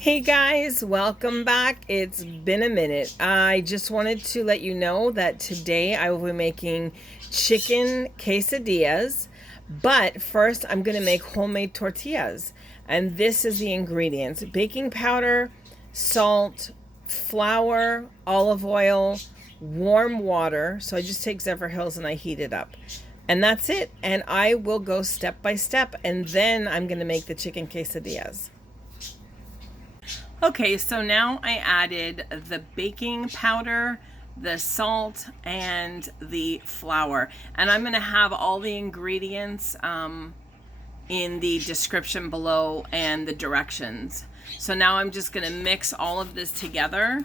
Hey guys, welcome back. It's been a minute. I just wanted to let you know that today I will be making chicken quesadillas, but first I'm going to make homemade tortillas. And this is the ingredients: baking powder, salt, flour, olive oil, warm water. So I just take Zephyr Hills and I heat it up. And that's it. And I will go step by step, and then I'm going to make the chicken quesadillas. Okay, so now I added the baking powder, the salt, and the flour. And I'm going to have all the ingredients in the description below and the directions. So now I'm just going to mix all of this together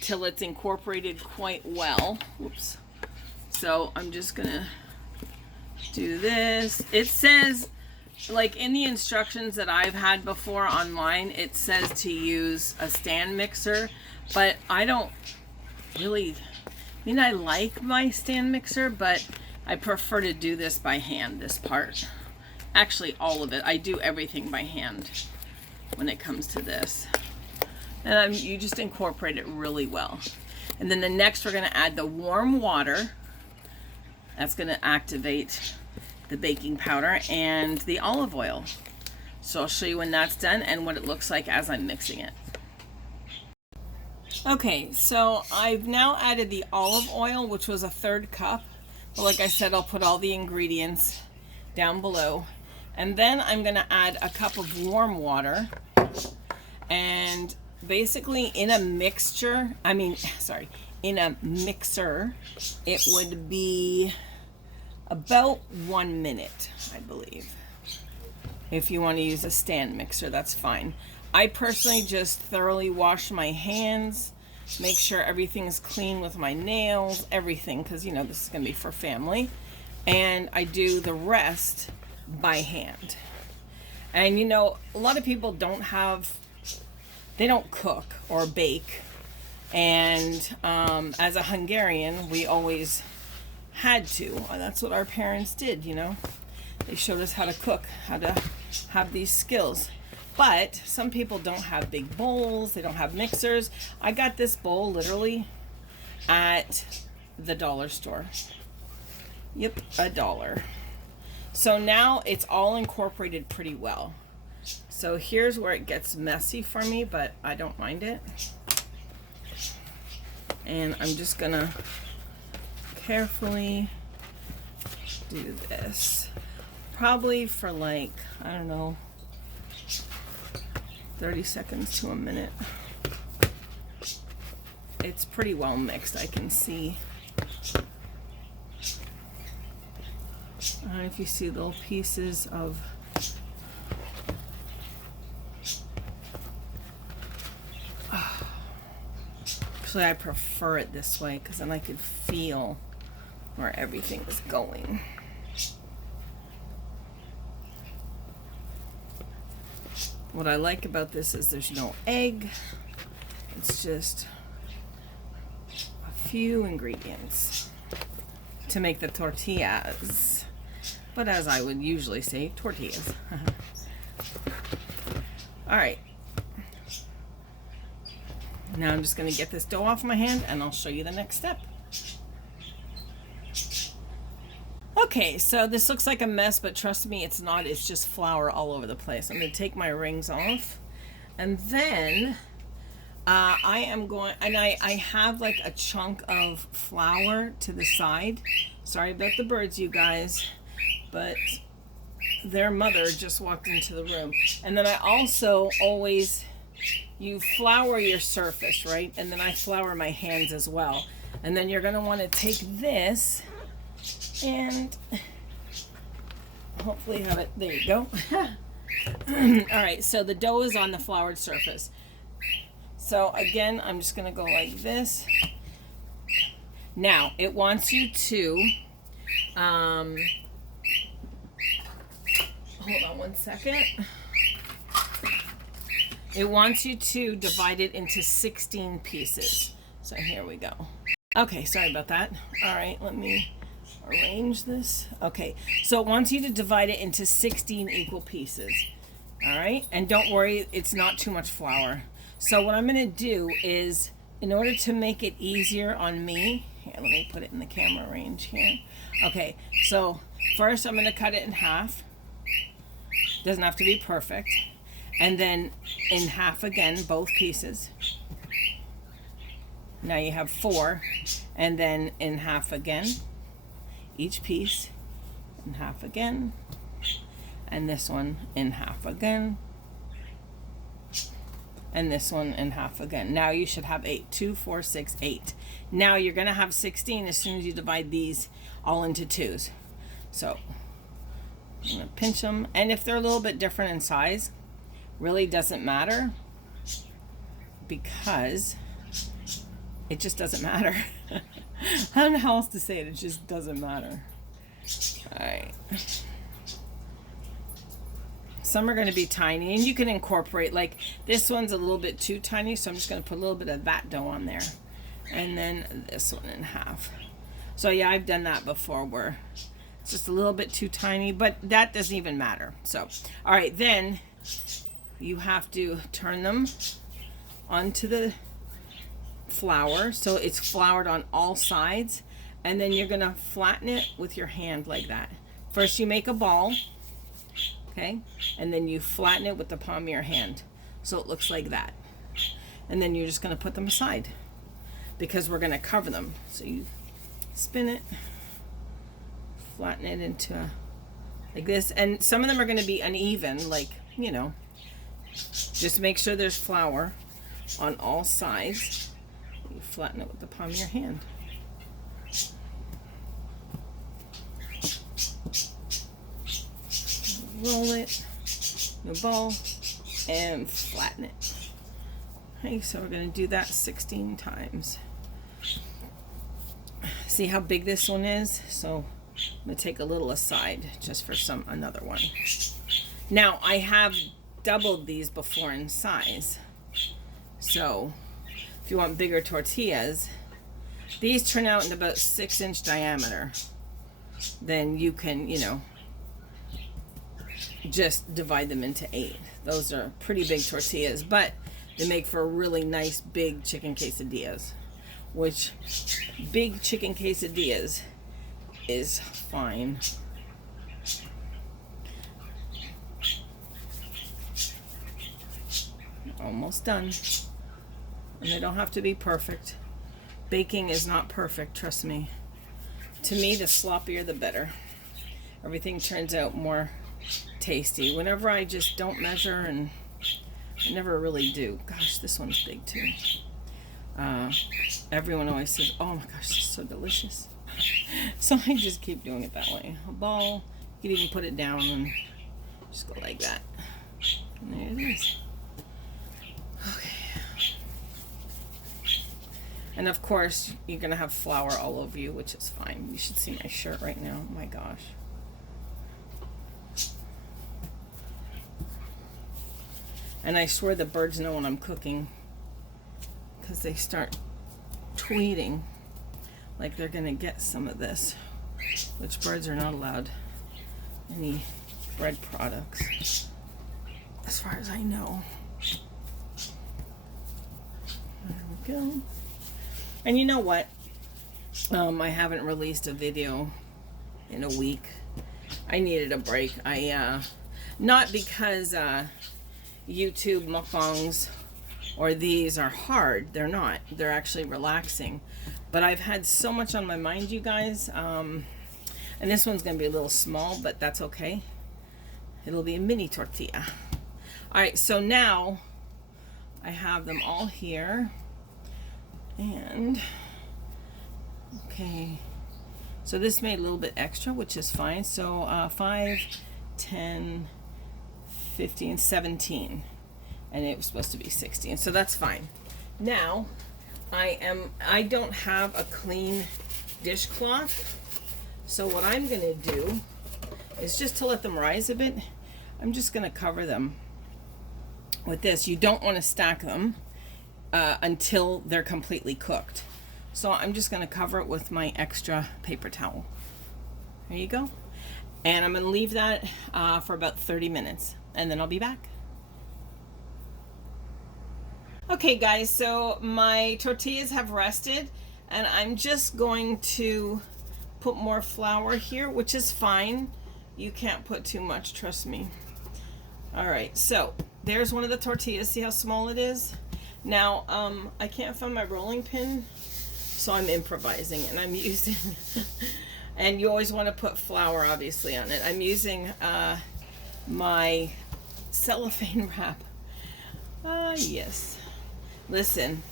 till it's incorporated quite well. Oops. So I'm just going to do this. It says, like in the instructions that I've had before online, it says to use a stand mixer, but I don't really, I like my stand mixer, but I prefer to do this by hand, this part. Actually, all of it. I do everything by hand when it comes to this. And you just incorporate it really well. And then the next we're going to add the warm water. That's going to activate the baking powder and the olive oil. So I'll show you when that's done and what it looks like as I'm mixing it. Okay, so I've now added the olive oil, which was a 1/3 cup. But like I said, I'll put all the ingredients down below. And then I'm going to add a cup of warm water. And basically in a mixer, it would be about 1 minute, I believe. If you want to use a stand mixer, that's fine. I personally just thoroughly wash my hands, make sure everything's clean with my nails, everything, because this is going to be for family. And I do the rest by hand. And a lot of people they don't cook or bake. And as a Hungarian, we always had to. That's what our parents did, They showed us how to cook, how to have these skills. But some people don't have big bowls, they don't have mixers. I got this bowl literally at the dollar store. Yep, $1. So now it's all incorporated pretty well. So here's where it gets messy for me, but I don't mind it. And I'm just gonna carefully do this, probably for like, I don't know, 30 seconds to a minute. It's pretty well mixed, I can see. I don't know if you see little pieces of actually, I prefer it this way because then I could feel where everything is going. What I like about this is there's no egg. It's just a few ingredients to make the tortillas. But as I would usually say, tortillas. All right. Now I'm just going to get this dough off my hand and I'll show you the next step. Okay, so this looks like a mess, but trust me, it's not. It's just flour all over the place. I'm going to take my rings off. And then I am going, and I have like a chunk of flour to the side. Sorry about the birds, you guys, but their mother just walked into the room. And then I also always, you flour your surface, right? And then I flour my hands as well. And then you're going to want to take this and hopefully have it, there you go. All right, so the dough is on the floured surface. So again, I'm just going to go like this. Now, it wants you to, hold on one second. It wants you to divide it into 16 pieces. So here we go. Okay, sorry about that. All right, let me arrange this. Okay, so it wants you to divide it into 16 equal pieces. All right, and don't worry, it's not too much flour. So what I'm gonna do is, in order to make it easier on me, here, let me put it in the camera range here. Okay, so first I'm gonna cut it in half. Doesn't have to be perfect. And then in half again, both pieces. Now you have 4, and then in half again, each piece, in half again, and this one in half again, and this one in half again. Now you should have 8. 2, 4, 6, 8. Now you're gonna have 16 as soon as you divide these all into 2s. So I'm gonna pinch them, and if they're a little bit different in size, really doesn't matter, because it just doesn't matter. I don't know how else to say it. It just doesn't matter. All right. Some are going to be tiny, and you can incorporate, like this one's a little bit too tiny, so I'm just going to put a little bit of that dough on there. And then this one in half. So yeah, I've done that before where it's just a little bit too tiny, but that doesn't even matter. So, all right, then you have to turn them onto the flour so it's floured on all sides, and then you're gonna flatten it with your hand like that. First you make a ball, okay, and then you flatten it with the palm of your hand so it looks like that, and then you're just gonna put them aside because we're gonna cover them. So you spin it, flatten it into like this, and some of them are gonna be uneven, like, you know, just make sure there's flour on all sides. You flatten it with the palm of your hand. Roll it in a ball and flatten it. Okay, so we're going to do that 16 times. See how big this one is? So I'm going to take a little aside just for another one. Now I have doubled these before in size. So if you want bigger tortillas, these turn out in about 6-inch diameter. Then you can, you know, just divide them into 8. Those are pretty big tortillas, but they make for really nice big chicken quesadillas, which big chicken quesadillas is fine. Almost done. And they don't have to be perfect. Baking is not perfect, trust me. To me, the sloppier the better. Everything turns out more tasty. Whenever I just don't measure, and I never really do. Gosh, this one's big too. Everyone always says, oh my gosh, this is so delicious. So I just keep doing it that way. A ball, you can even put it down and just go like that. And there it is. Okay. And of course, you're gonna have flour all over you, which is fine. You should see my shirt right now. Oh my gosh. And I swear the birds know when I'm cooking, because they start tweeting like they're gonna get some of this, which birds are not allowed any bread products, as far as I know. There we go. And you know what? I haven't released a video in a week. I needed a break. Not because YouTube mukbangs or these are hard. They're not. They're actually relaxing. But I've had so much on my mind, you guys. And this one's going to be a little small, but that's okay. It'll be a mini tortilla. Alright, so now I have them all here. And, okay. So this made a little bit extra, which is fine. So 5, 10, 15, 17. And it was supposed to be 16. So that's fine. Now, I don't have a clean dishcloth. So what I'm going to do is, just to let them rise a bit, I'm just going to cover them with this. You don't want to stack them until they're completely cooked. So I'm just going to cover it with my extra paper towel. There you go. And I'm going to leave that for about 30 minutes, and then I'll be back. Okay guys, so my tortillas have rested and I'm just going to put more flour here, which is fine. You can't put too much, trust me. All right, so there's one of the tortillas. See how small it is? Now, I can't find my rolling pin, so I'm improvising and I'm using, and you always want to put flour obviously on it. I'm using my cellophane wrap. Yes. Listen,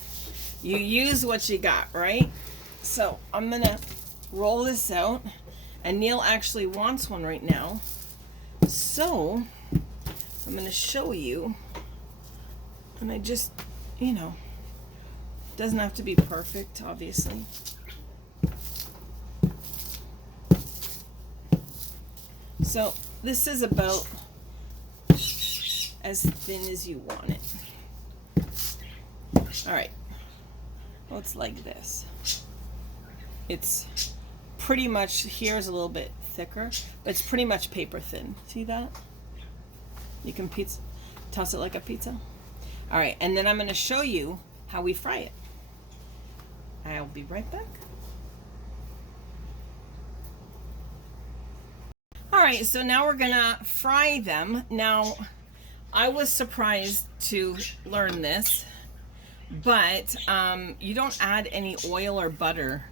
you use what you got, right? So I'm gonna roll this out, and Neil actually wants one right now. So I'm gonna show you, and I just, you know, doesn't have to be perfect, obviously. So this is about as thin as you want it. All right, well, it's like this. It's pretty much, here's a little bit thicker, but it's pretty much paper thin. See that? You can toss it like a pizza. All right, and then I'm gonna show you how we fry it. I'll be right back. All right, so now we're gonna fry them. Now, I was surprised to learn this, but you don't add any oil or butter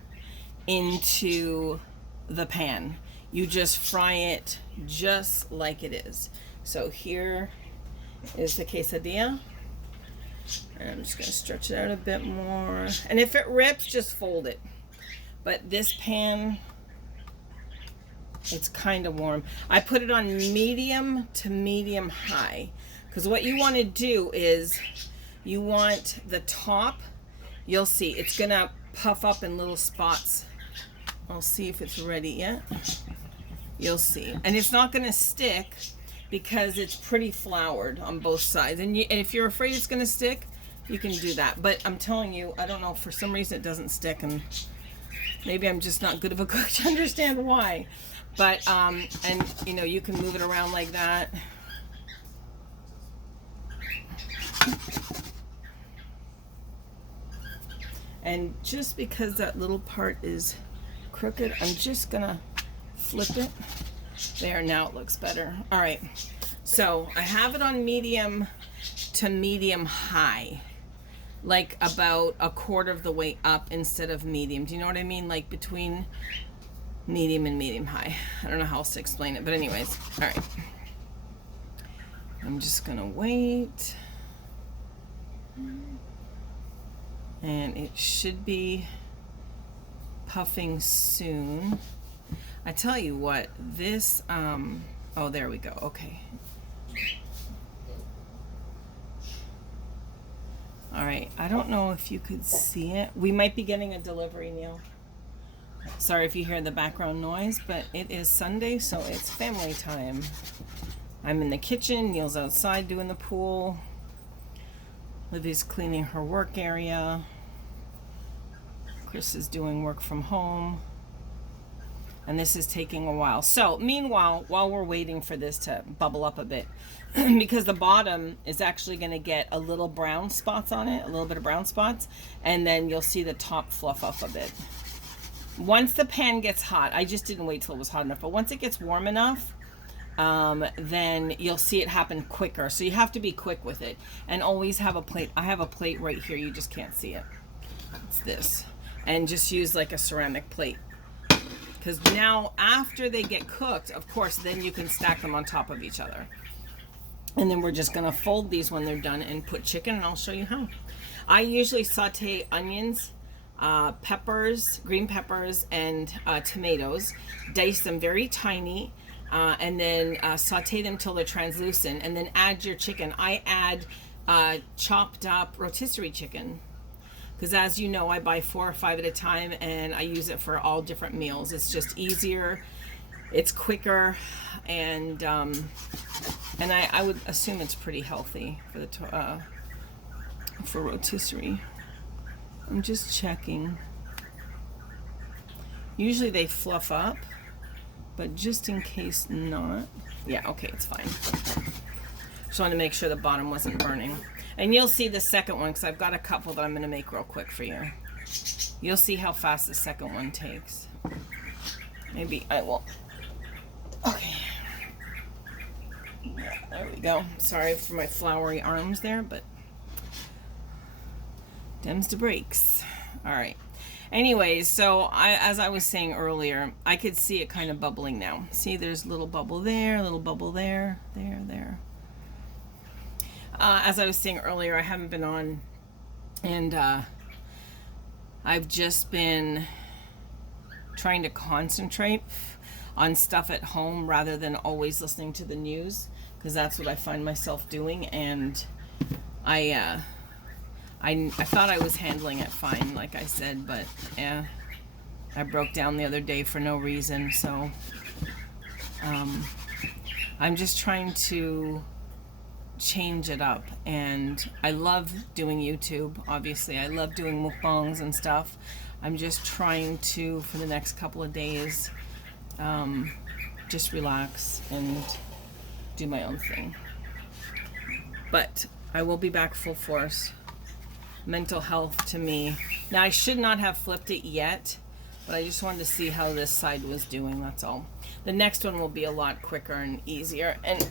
into the pan. You just fry it just like it is. So here is the quesadilla. And I'm just gonna stretch it out a bit more. And if it rips, just fold it. But this pan, it's kind of warm. I put it on medium to medium high. Because what you want to do is you want the top, you'll see, it's going to puff up in little spots. I'll see if it's ready yet. You'll see. And it's not going to stick because it's pretty floured on both sides. And if you're afraid it's going to stick, you can do that. But I'm telling you, I don't know, for some reason it doesn't stick. And maybe I'm just not good of a cook to understand why. But, and you know, you can move it around like that. And just because that little part is crooked, I'm just gonna flip it. There, now it looks better. All right, so I have it on medium to medium high, like about a quarter of the way up instead of medium. Do you know what I mean? Like between medium and medium high. I don't know how else to explain it, but anyways, all right. I'm just gonna wait. And it should be puffing soon. I tell you what, this, oh, there we go, okay. All right, I don't know if you could see it. We might be getting a delivery, Neil. Sorry if you hear the background noise, but it is Sunday, so it's family time. I'm in the kitchen, Neil's outside doing the pool. Livy's cleaning her work area. Chris is doing work from home. And this is taking a while. So meanwhile, while we're waiting for this to bubble up a bit, because the bottom is actually going to get a little brown spots on it, a little bit of brown spots, and then you'll see the top fluff up a bit. Once the pan gets hot, I just didn't wait till it was hot enough, but once it gets warm enough, then you'll see it happen quicker. So you have to be quick with it and always have a plate. I have a plate right here. You just can't see it. It's this. And just use like a ceramic plate. Because now after they get cooked, of course, then you can stack them on top of each other. And then we're just going to fold these when they're done and put chicken, and I'll show you how. I usually saute onions, peppers, green peppers, and tomatoes. Dice them very tiny. And then saute them till they're translucent, and then add your chicken. I add chopped up rotisserie chicken, because as you know, I buy 4 or 5 at a time, and I use it for all different meals. It's just easier, it's quicker, and I would assume it's pretty healthy for the for rotisserie. I'm just checking. Usually they fluff up, but just in case not, yeah, okay, it's fine. Just wanted to make sure the bottom wasn't burning. And you'll see the second one, because I've got a couple that I'm going to make real quick for you. You'll see how fast the second one takes. Maybe I will. Okay. Yeah, there we go. Sorry for my floury arms there, but them's the breaks. All right. Anyways, so as I was saying earlier, I could see it kind of bubbling now. See, there's a little bubble there, a little bubble there, there. As I was saying earlier, I haven't been on, and I've just been trying to concentrate on stuff at home rather than always listening to the news, because that's what I find myself doing. And I thought I was handling it fine, like I said, but yeah, I broke down the other day for no reason. So I'm just trying to change it up, and I love doing YouTube. Obviously, I love doing mukbangs and stuff. I'm just trying to, for the next couple of days, just relax and do my own thing. But I will be back full force. Mental health to me. Now, I should not have flipped it yet, but I just wanted to see how this side was doing, that's all. The next one will be a lot quicker and easier and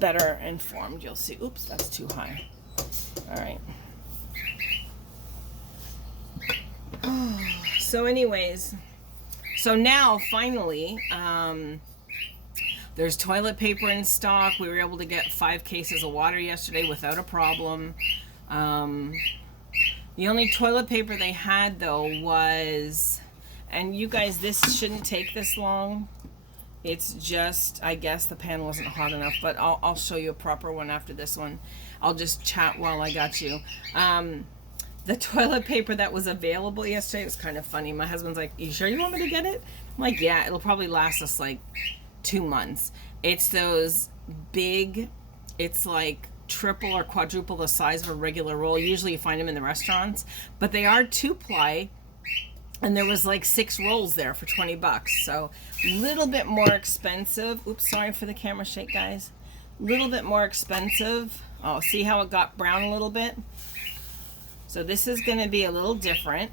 better informed. You'll see. Oops, that's too high. All right. So anyways, so now finally, there's toilet paper in stock. We were able to get 5 cases of water yesterday without a problem. The only toilet paper they had though was, and you guys, this shouldn't take this long. It's just, I guess the pan wasn't hot enough, but I'll show you a proper one after this one. I'll just chat while I got you. The toilet paper that was available yesterday was kind of funny. My husband's like, you sure you want me to get it? I'm like, yeah, it'll probably last us like 2 months. It's those big, it's like triple or quadruple the size of a regular roll. Usually you find them in the restaurants, but they are 2-ply, and there was like 6 rolls there for $20. So a little bit more expensive. Oops, sorry for the camera shake, guys. A little bit more expensive. Oh, see how it got brown a little bit? So this is going to be a little different.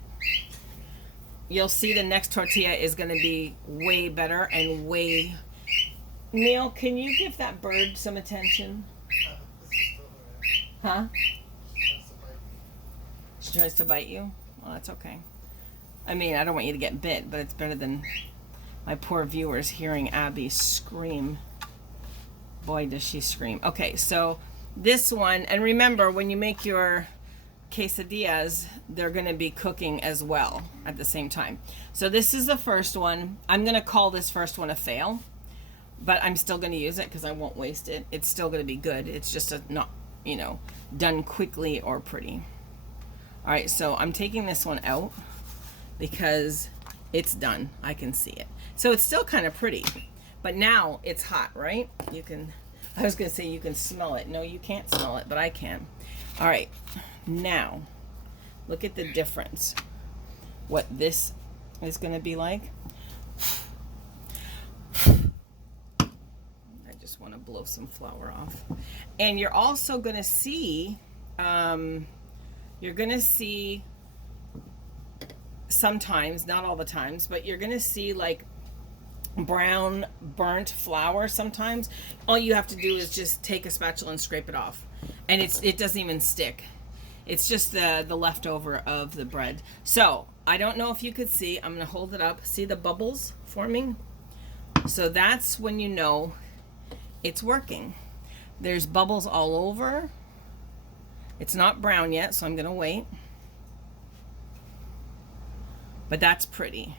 You'll see the next tortilla is going to be way better and way... Neil, can you give that bird some attention? Huh? She tries to bite you? Well, that's okay. I mean, I don't want you to get bit, but it's better than my poor viewers hearing Abby scream. Boy, does she scream. Okay, so this one, and remember, when you make your quesadillas, they're going to be cooking as well at the same time. So this is the first one. I'm going to call this first one a fail, but I'm still going to use it because I won't waste it. It's still going to be good. It's just not, you know, done quickly or pretty. All right, so I'm taking this one out because it's done. I can see it. So it's still kind of pretty, but now it's hot, right? You can, I was going to say you can smell it. No, you can't smell it, but I can. All right. Now, look at the difference. What this is going to be like. I just want to blow some flour off. And you're also going to see, sometimes, not all the times, but you're going to see like brown burnt flour sometimes. All you have to do is just take a spatula and scrape it off. And it doesn't even stick. It's just the leftover of the bread. So I don't know if you could see. I'm going to hold it up. See the bubbles forming? So that's when you know it's working. There's bubbles all over. It's not brown yet, so I'm going to wait. But that's pretty.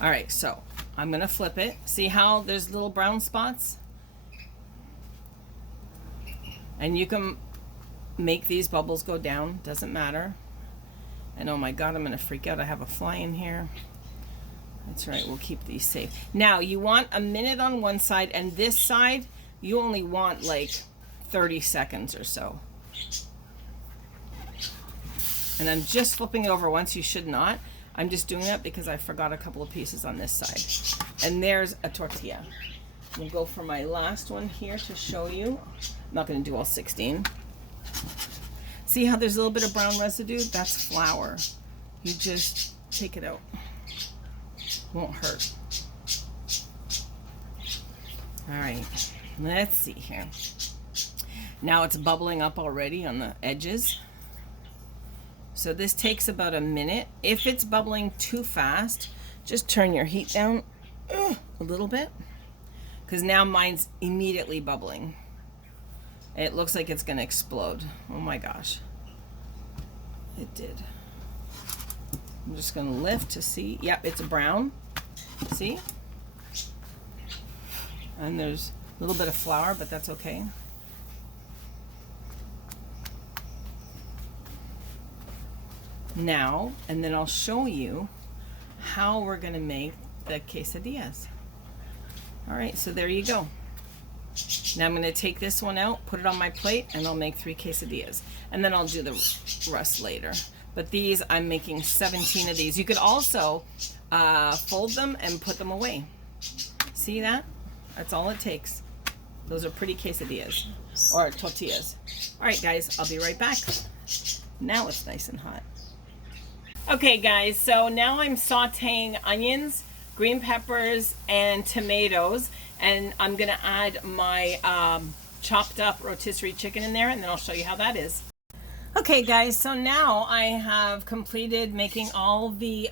All right, so I'm going to flip it. See how there's little brown spots? And you can make these bubbles go down, doesn't matter. And oh my God, I'm gonna freak out. I have a fly in here. That's right, we'll keep these safe. Now, you want a minute on one side, and this side, you only want like 30 seconds or so. And I'm just flipping it over once. You should not. I'm just doing that because I forgot a couple of pieces on this side. And there's a tortilla. We'll go for my last one here to show you. I'm not gonna do all 16. See how there's a little bit of brown residue? That's flour. You just take it out. Won't hurt. All right, let's see here. Now it's bubbling up already on the edges. So this takes about a minute. If it's bubbling too fast, just turn your heat down a little bit, because now mine's immediately bubbling. It looks like it's gonna explode. Oh my gosh. It did. I'm just gonna lift to see. Yep, it's brown. See? And there's a little bit of flour, but that's okay. Now, and then I'll show you how we're gonna make the quesadillas. All right, so there you go. Now I'm gonna take this one out, put it on my plate, and I'll make 3 quesadillas. And then I'll do the rest later. But these, I'm making 17 of these. You could also fold them and put them away. See that? That's all it takes. Those are pretty quesadillas, or tortillas. All right, guys, I'll be right back. Now it's nice and hot. Okay, guys, so now I'm sauteing onions, green peppers, and tomatoes, and I'm gonna add my chopped up rotisserie chicken in there, and then I'll show you how that is. Okay, guys, so now I have completed making all the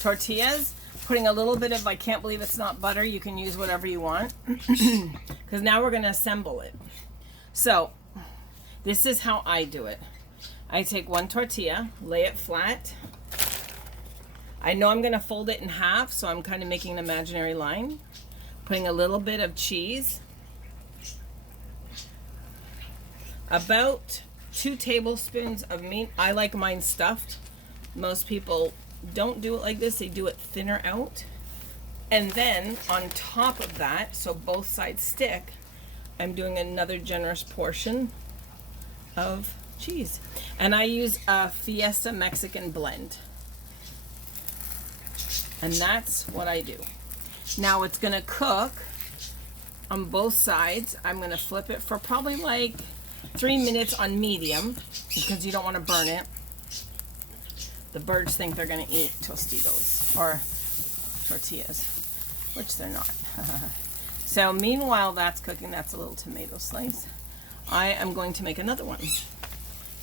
tortillas, putting a little bit of, I can't believe it's not butter, you can use whatever you want, because now we're gonna assemble it. So this is how I do it. I take 1 tortilla, lay it flat. I know I'm gonna fold it in half, so I'm kind of making an imaginary line. Putting a little bit of cheese. About 2 tablespoons of meat. I like mine stuffed. Most people don't do it like this, they do it thinner out. And then on top of that, so both sides stick, I'm doing another generous portion of cheese. And I use a Fiesta Mexican blend. And that's what I do. Now it's gonna cook on both sides. I'm gonna flip it for probably like 3 minutes on medium, because you don't wanna burn it. The birds think they're gonna eat Tostitos or tortillas, which they're not. So meanwhile that's cooking, that's a little tomato slice. I am going to make another one.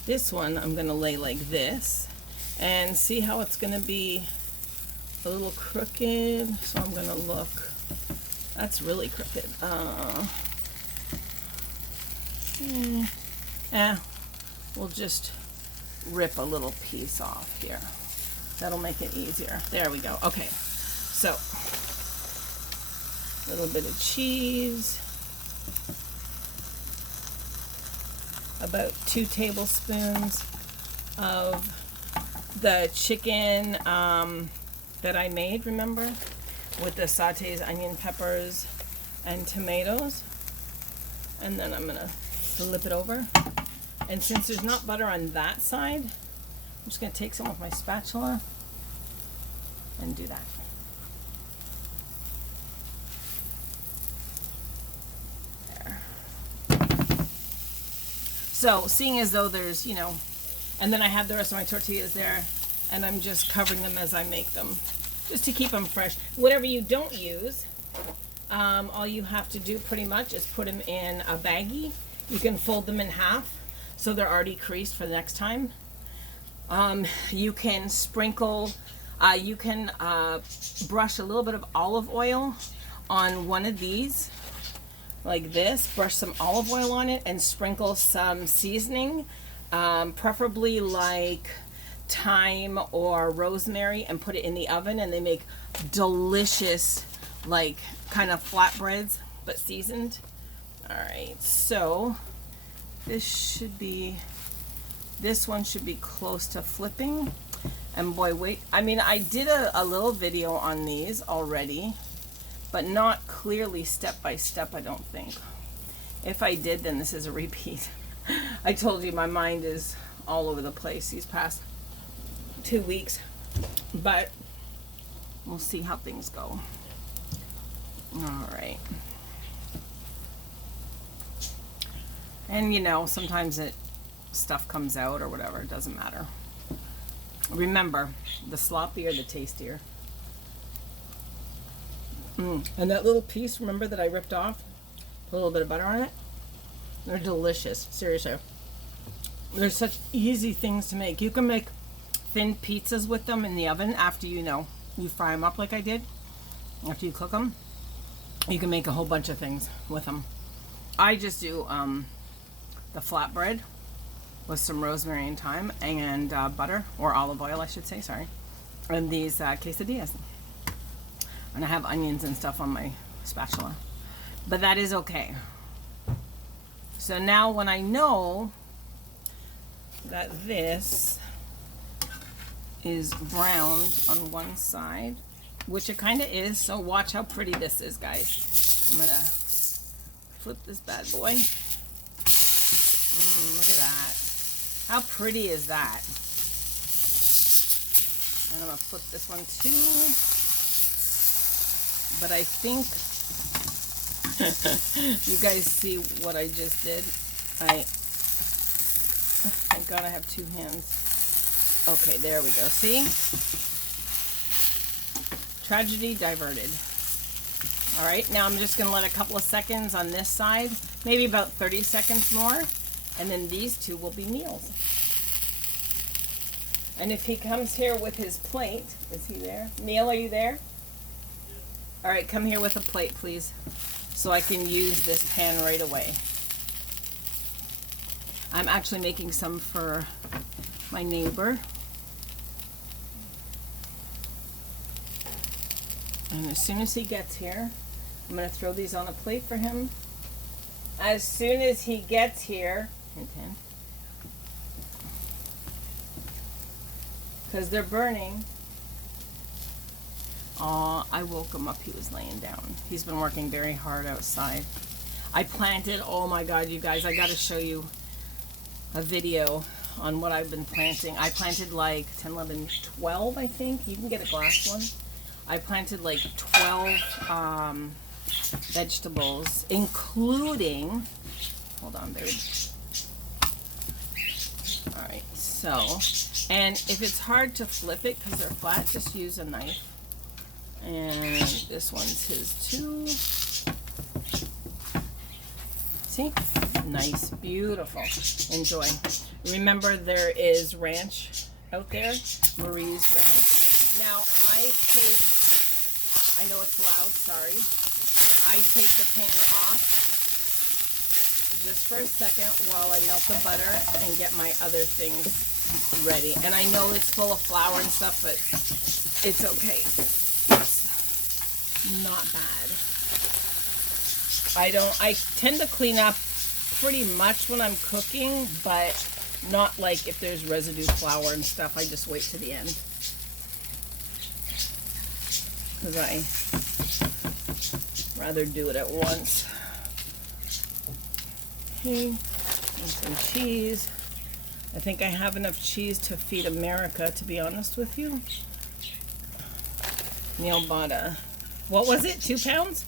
This one I'm gonna lay like this, and see how it's gonna be a little crooked. So I'm gonna look, that's really crooked. We'll just rip a little piece off here. That'll make it easier. There we go. Okay, so a little bit of cheese, about 2 tablespoons of the chicken that I made, remember? With the sautés, onion, peppers, and tomatoes. And then I'm gonna flip it over. And since there's not butter on that side, I'm just gonna take some with my spatula and do that. So seeing as though there's, you know, and then I have the rest of my tortillas there, and I'm just covering them as I make them, just to keep them fresh. Whatever you don't use, all you have to do pretty much is put them in a baggie. You can fold them in half so they're already creased for the next time. You can sprinkle, you can brush a little bit of olive oil on one of these, like this. Brush some olive oil on it and sprinkle some seasoning, preferably like thyme or rosemary, and put it in the oven, and they make delicious, like kind of flatbreads but seasoned. All right, so this one should be close to flipping. And boy, wait, I mean, I did a little video on these already, but not clearly step by step, I don't think. If I did, then this is a repeat. I told you my mind is all over the place these past 2 weeks, but we'll see how things go. All right. And you know, sometimes stuff comes out or whatever. It doesn't matter. Remember, the sloppier, the tastier. And that little piece, remember that I ripped off? Put a little bit of butter on it. They're delicious, seriously. They're such easy things to make. You can make thin pizzas with them in the oven after you fry them up like I did. After you cook them, you can make a whole bunch of things with them. I just do the flatbread with some rosemary and thyme and butter, or olive oil I should say, sorry. And these quesadillas. And I have onions and stuff on my spatula. But that is okay. So now when I know that this is browned on one side, which it kind of is, so watch how pretty this is, guys. I'm gonna flip this bad boy. Look at that. How pretty is that? And I'm gonna flip this one too. But I think you guys see what I just did. Thank God I have two hands. Okay, there we go. See? Tragedy diverted. All right, now I'm just gonna let a couple of seconds on this side, maybe about 30 seconds more, and then these two will be meals. And if he comes here with his plate, is he there? Neil, are you there? All right, come here with a plate, please, so I can use this pan right away. I'm actually making some for my neighbor. And as soon as he gets here, I'm going to throw these on a plate for him. As soon as he gets here, because they're burning. Aw, I woke him up. He was laying down. He's been working very hard outside. I planted, oh my God, you guys, I got to show you a video on what I've been planting. I planted like 10, 11, 12, I think. You can get a glass one. I planted like 12 vegetables, including, hold on, babe. All right, so, and if it's hard to flip it because they're flat, just use a knife. And this one's his too. See? Nice, beautiful. Enjoy. Remember, there is ranch out there, Marie's Ranch. Now, I know it's loud, sorry. I take the pan off just for a second while I melt the butter and get my other things ready. And I know it's full of flour and stuff, but it's okay. Not bad. I tend to clean up pretty much when I'm cooking, but not like if there's residue flour and stuff. I just wait to the end. Because I rather do it at once. Okay, and some cheese. I think I have enough cheese to feed America, to be honest with you. Neil bought a, what was it, 2 pounds?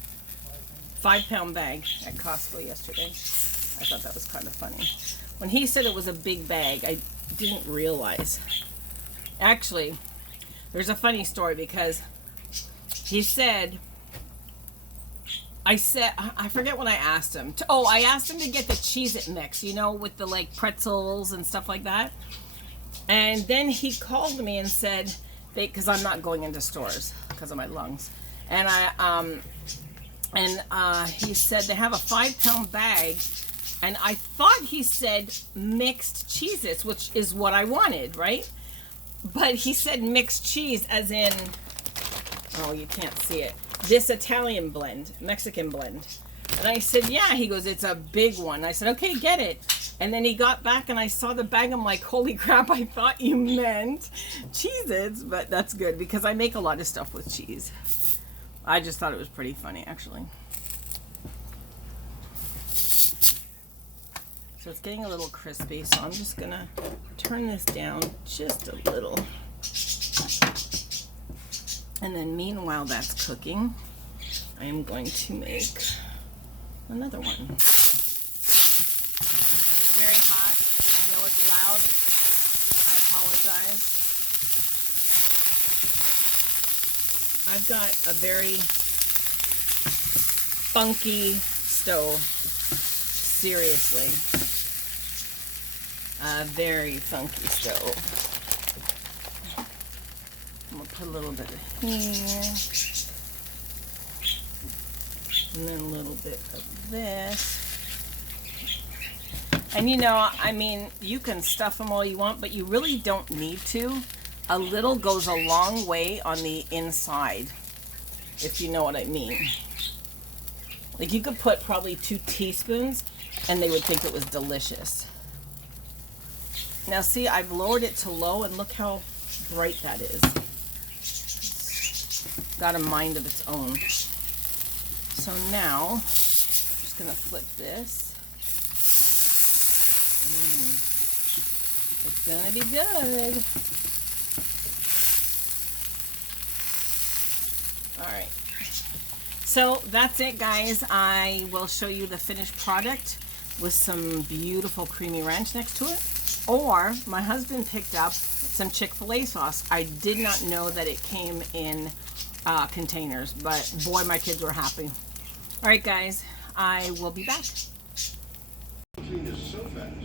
5-pound bag at Costco yesterday. I thought that was kind of funny. When he said it was a big bag, I didn't realize. Actually, there's a funny story because he said, I forget what I asked him. I asked him to get the Cheez-It mix, you know, with the like pretzels and stuff like that. And then he called me and said, because I'm not going into stores because of my lungs. And he said they have a 5-pound bag, and I thought he said mixed Cheez-Its, which is what I wanted, right? But he said mixed cheese as in, oh, you can't see it, this Italian blend, Mexican blend. And I said, yeah. He goes, it's a big one. I said, okay, get it. And then he got back and I saw the bag. I'm like, holy crap, I thought you meant Cheez-Its, but that's good because I make a lot of stuff with cheese. I just thought it was pretty funny, actually. So it's getting a little crispy, so I'm just gonna turn this down just a little. And then meanwhile that's cooking, I am going to make another one. It's very hot. I know it's loud. I apologize. I've got a very funky stove. Seriously. A very funky stove. I'm going to put a little bit of here. And then a little bit of this. And you know, I mean, you can stuff them all you want, but you really don't need to. A little goes a long way on the inside, if you know what I mean. Like, you could put probably 2 teaspoons and they would think it was delicious. Now see, I've lowered it to low and look how bright that is. It's got a mind of its own. So now, I'm just gonna flip this. It's gonna be good. Alright, so that's it, guys. I will show you the finished product with some beautiful creamy ranch next to it. Or my husband picked up some Chick-fil-A sauce. I did not know that it came in containers, but boy, my kids were happy. Alright, guys, I will be back. Clean is so fast.